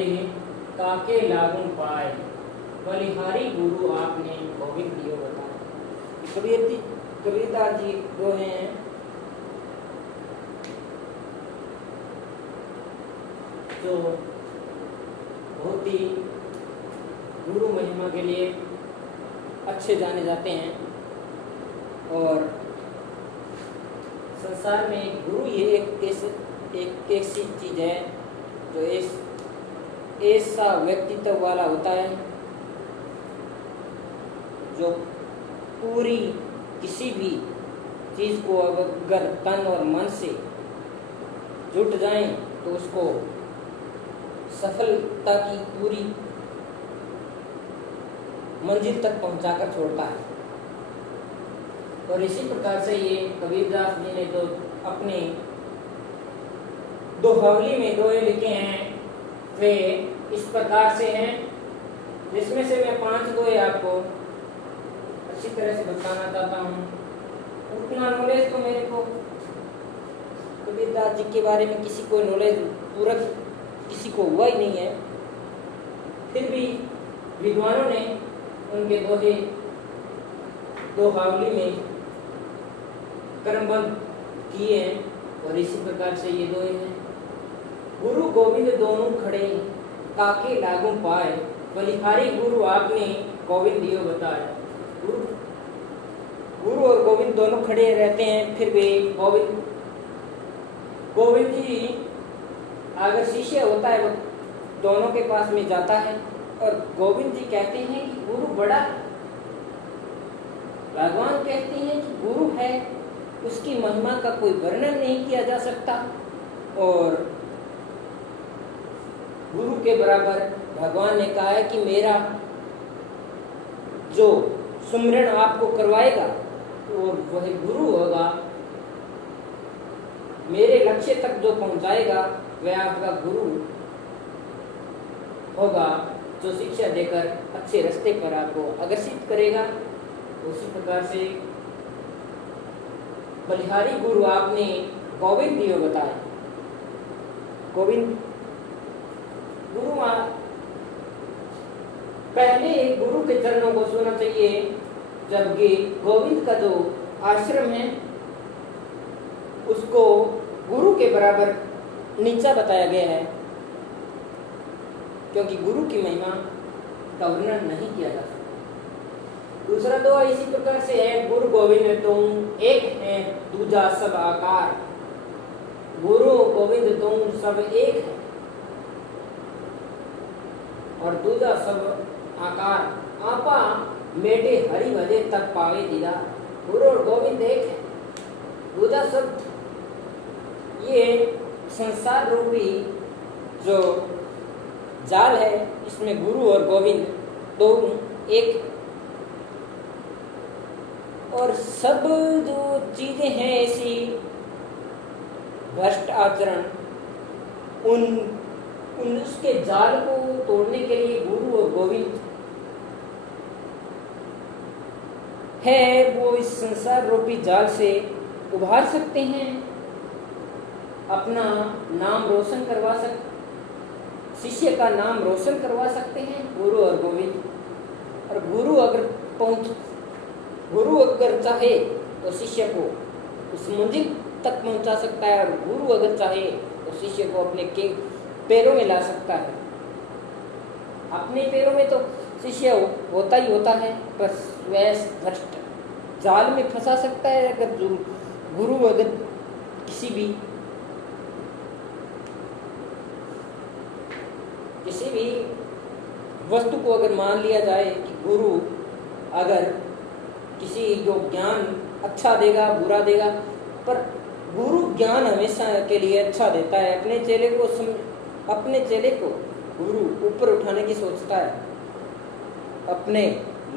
भजे काके लागू पाए, बलिहारी गुरु आपने गोविंद दियो बताए। कबीरदास जी दोहे हैं। जो बहुत ही गुरु महिमा के लिए अच्छे जाने जाते हैं, और संसार में गुरु ये एक ऐसी चीज है जो ऐसा व्यक्तित्व वाला होता है जो पूरी किसी भी चीज को अगर तन और मन से जुट जाए तो उसको सफलता की पूरी मंजिल तक पहुंचाकर छोड़ता है। और इसी प्रकार से ये कबीरदास जी ने जो अपने दोहावली में दोहे लिखे हैं वे इस प्रकार से हैं, जिसमें से मैं 5 दोहे आपको अच्छी तरह से बताना चाहता हूँ। उतना नॉलेज तो मेरे को कबीरदास जी के बारे में किसी को नॉलेज पूरा किसी को हुआ ही नहीं है, फिर भी विद्वानों ने उनके दोहे दोहावली में क्रमबद्ध किए हैं। और इसी प्रकार से ये दोहे हैं। गुरु गोविंद दोनों खड़े काके लागू पाए, बलिहारी गुरु आपने गोविंद दियो बताए। गुरु और गोविंद दोनों खड़े रहते हैं, फिर भी गोविंद जी अगर शिष्य होता है वो दोनों के पास में जाता है, और गोविंद जी कहते हैं कि गुरु बड़ा है। भगवान कहते हैं कि गुरु है, उसकी महिमा का कोई वर्णन नहीं किया जा सकता, और गुरु के बराबर भगवान ने कहा है कि मेरा जो सुमिरन आपको करवाएगा और वह गुरु होगा, मेरे लक्ष्य तक जो पहुंचाएगा वह आपका गुरु होगा, जो शिक्षा देकर अच्छे रास्ते पर आपको अग्रसित करेगा। उसी प्रकार से बलिहारी गुरु आपने गोविंद दियो बताए। गोविंद गुरु पहले गुरु के चरणों को सुनना चाहिए, जबकि गोविंद का जो आश्रम है उसको गुरु के बराबर नीचा बताया गया है, क्योंकि गुरु की महिमा का वर्णन नहीं किया जा सकता। दूसरा दोहा इसी प्रकार से है। गुरु गोविंद तुम एक है दूजा सब आकार, गुरु गोविंद तुम सब एक है और दूजा सब आकार, आपा मेटे हरि भजे तब पावे दीदा। गुरु और गोविंद एक है, दूजा सब ये संसार रूपी जो जाल है, इसमें गुरु और गोविंद दोनों एक, और सब जो चीजें हैं ऐसी भ्रष्ट आचरण, उन उसके जाल को तोड़ने के लिए गुरु और गोविंद है, वो इस संसार रूपी जाल से उभार सकते हैं, अपना नाम रोशन करवा सकते, शिष्य का नाम रोशन करवा सकते हैं गुरु और गोविंद। और गुरु अगर चाहे तो शिष्य को उस मंजिल तक पहुंचा सकता है, और गुरु अगर चाहे तो शिष्य को अपने के पैरों में ला सकता है। अपने पैरों में तो शिष्य होता ही होता है, पर वह भ्रष्ट जाल में फंसा सकता है अगर गुरु अगर किसी भी वस्तु को अगर मान लिया जाए कि गुरु अगर किसी जो ज्ञान अच्छा देगा बुरा देगा, पर गुरु ज्ञान हमेशा के लिए अच्छा देता है। अपने चेले को गुरु ऊपर उठाने की सोचता है, अपने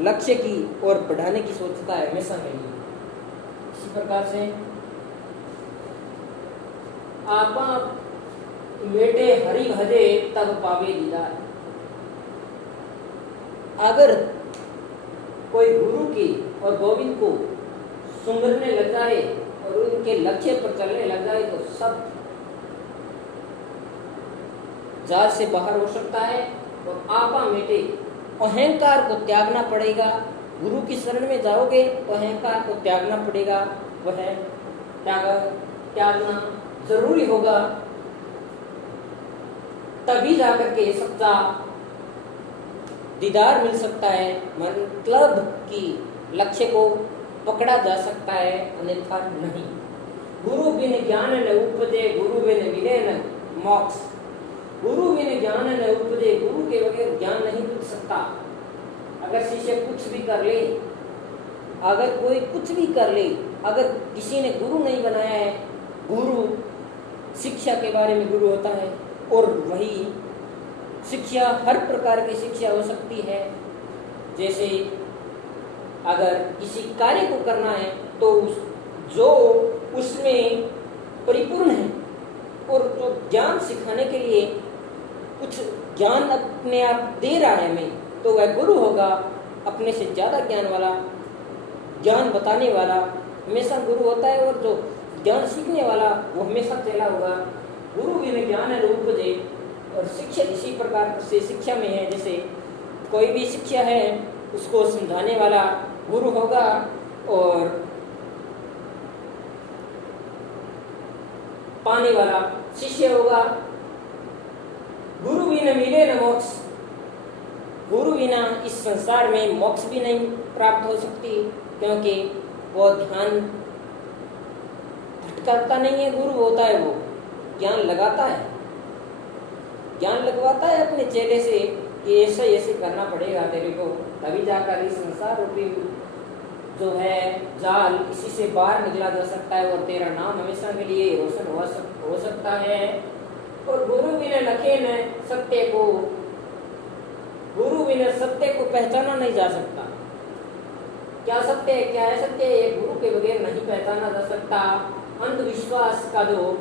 लक्ष्य की ओर बढ़ाने की सोचता है हमेशा के लिए। इसी प्रकार से आपा मेटे हरि भजे तब पावे दीदार। अगर कोई गुरु की और गोविंद को सुमिरने लग जाए और उनके लक्ष्य पर चलने लग जाए तो सब जाल से बाहर हो सकता है और आपा मेटे। अहंकार को त्यागना पड़ेगा। गुरु की शरण में जाओगे तो अहंकार को त्यागना पड़ेगा, वह त्यागना जरूरी होगा, तभी जाकर के सच्चा दीदार मिल सकता है, मतलब कि लक्ष्य को पकड़ा जा सकता है, अन्यथा नहीं। गुरु बिन ज्ञान न उपजे, गुरु बिन विनय न मोक्ष। गुरु बिन ज्ञान न उपजे, गुरु के बगैर ज्ञान नहीं मिल सकता। अगर शिष्य कुछ भी कर ले, अगर कोई कुछ भी कर ले, अगर किसी ने गुरु नहीं बनाया है, गुरु शिक्षा के बारे में गुरु होता है, और वही शिक्षा हर प्रकार की शिक्षा हो सकती है। जैसे अगर किसी कार्य को करना है तो जो उसमें परिपूर्ण है और जो ज्ञान सिखाने के लिए कुछ ज्ञान अपने आप दे रहा है हमें, तो वह गुरु होगा। अपने से ज्यादा ज्ञान वाला, ज्ञान बताने वाला हमेशा गुरु होता है, और जो ज्ञान सीखने वाला वो हमेशा चेला होगा। गुरु बिन ज्ञान उपजे। और शिक्षा इसी प्रकार से शिक्षा में है, जैसे कोई भी शिक्षा है उसको समझाने वाला गुरु होगा और पाने वाला शिष्य होगा। गुरु बिना मिले न मोक्ष। गुरु बिना इस संसार में मोक्ष भी नहीं प्राप्त हो सकती, क्योंकि वो ध्यान भटकाता नहीं है। गुरु होता है वो ज्ञान लगाता है, ज्ञान लगवाता है अपने चेले से कि ऐसे ऐसे करना पड़ेगा तेरे को, तभी जाकर इस संसार रूपी जो है जाल, इसी से बाहर निकला जा सकता है और तेरा नाम हमेशा के लिए रोशन हो सकता है। और गुरु बिना लखे न सत्य को, गुरु बिना सत्य को पहचाना नहीं जा सकता। क्या सत्य है, क्या है सत्य, ये गुरु के बगैर नहीं पहचाना जा सकता। अंधविश्वास का जो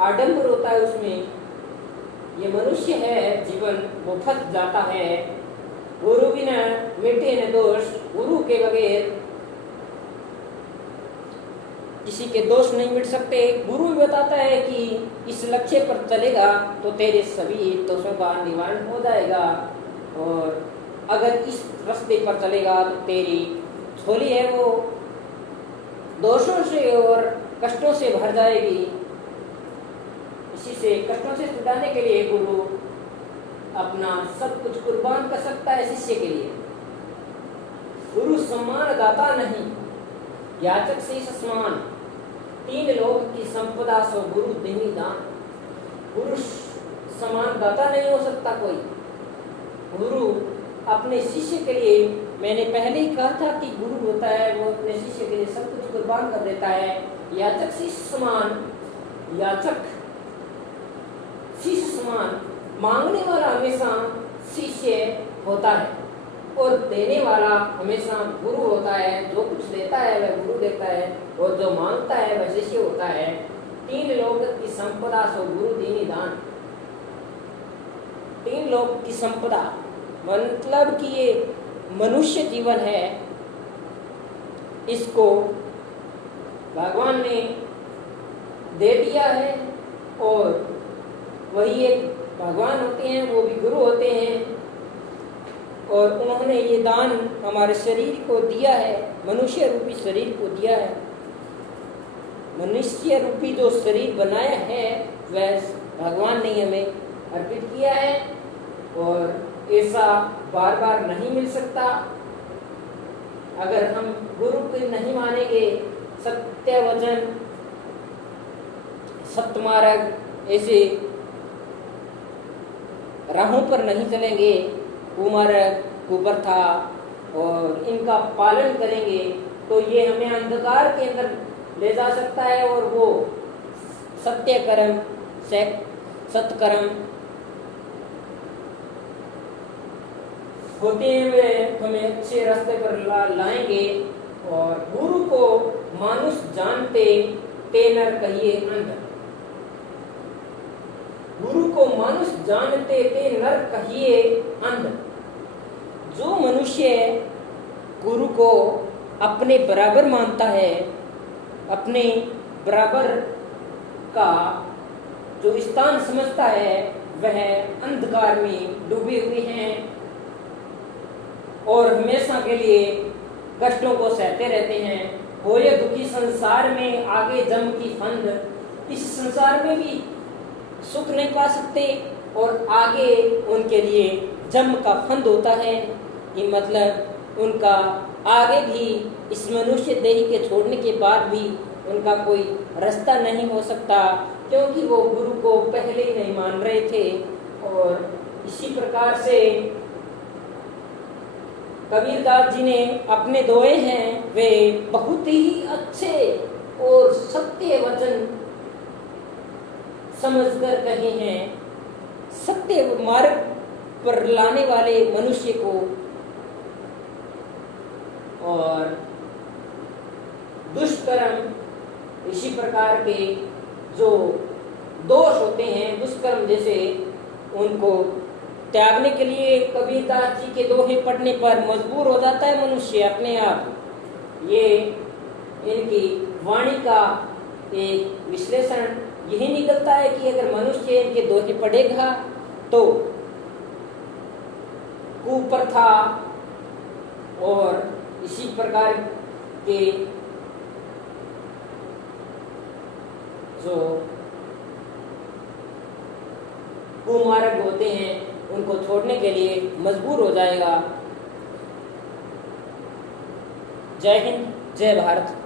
आडंबर होता है उसमें ये मनुष्य है जीवन वो फंस जाता है। गुरु बिना मिटे न दोष। गुरु के बगैर किसी के दोष नहीं मिट सकते। गुरु भी बताता है कि इस लक्ष्य पर चलेगा तो तेरे सभी दोषों का निवारण हो जाएगा, और अगर इस रास्ते पर चलेगा तो तेरी झोली है वो दोषों से और कष्टों से भर जाएगी। इसी से कष्टों से छुड़ाने के लिए गुरु अपना सब कुछ कुर्बान कर सकता है शिष्य के लिए। गुरु सम्मान दाता नहीं, याचक से समान। तीन लोग की संपदा सो गुरु देनी दान। गुरु समान दाता नहीं हो सकता कोई। गुरु अपने शिष्य के लिए, मैंने पहले ही कहा था कि गुरु होता है वो अपने शिष्य के लिए सब कुछ कुर्बान कर देता है। याचक शिष्य समान, याचक शिष्य समान। मांगने वाला हमेशा शिष्य होता है और देने वाला हमेशा गुरु होता है। जो कुछ देता है वह गुरु देता है और जो मांगता है वह शिष्य होता है। तीन लोक की संपदा सो गुरु दीनी दान। तीन लोक की संपदा मतलब कि ये मनुष्य जीवन है, इसको भगवान ने दे दिया है, और वही एक भगवान होते हैं, वो भी गुरु होते हैं, और उन्होंने ये दान हमारे शरीर को दिया है, मनुष्य रूपी शरीर को दिया है। मनुष्य रूपी जो शरीर बनाया है वह भगवान ने हमें अर्पित किया है, और ऐसा बार बार नहीं मिल सकता। अगर हम गुरु को नहीं मानेंगे, सत्य वचन, सत्य मार्ग ऐसे राहों पर नहीं चलेंगे, कुमार्ग कुप्रथा और इनका पालन करेंगे, तो ये हमें अंधकार के अंदर ले जा सकता है, और वो सत्य कर्म, सत्कर्म होते हुए हमें अच्छे रास्ते पर लाएंगे। और गुरु को मानुष जानते ते नर कहिए अंध। गुरु को मानुष जानते ते नर कहिए अंध। जो मनुष्य गुरु को अपने बराबर मानता है, अपने बराबर का जो स्थान समझता है, वह अंधकार में डूबे हुए हैं और हमेशा के लिए कष्टों को सहते रहते हैं। हो ये दुखी संसार में आगे जम की फंद, इस संसार में भी सुख नहीं पा सकते और आगे उनके लिए जम का फंद होता है। ये मतलब उनका आगे भी इस मनुष्य देह के छोड़ने के बाद भी उनका कोई रास्ता नहीं हो सकता, क्योंकि वो गुरु को पहले ही नहीं मान रहे थे। और इसी प्रकार से कबीरदास जी ने अपने दोहे हैं वे बहुत ही अच्छे और सत्य वचन समझकर कहे हैं। सत्य मार्ग पर लाने वाले मनुष्य को और दुष्कर्म इसी प्रकार के जो दोष होते हैं, दुष्कर्म जैसे, उनको त्यागने के लिए कबीरदास जी के दोहे पढ़ने पर मजबूर हो जाता है मनुष्य अपने आप। ये इनकी वाणी का एक विश्लेषण यही निकलता है कि अगर मनुष्य इनके दोहे पढ़ेगा तो कुप्रथा और इसी प्रकार के जो कुमार्ग होते हैं उनको छोड़ने के लिए मजबूर हो जाएगा। जय हिंद, जय भारत।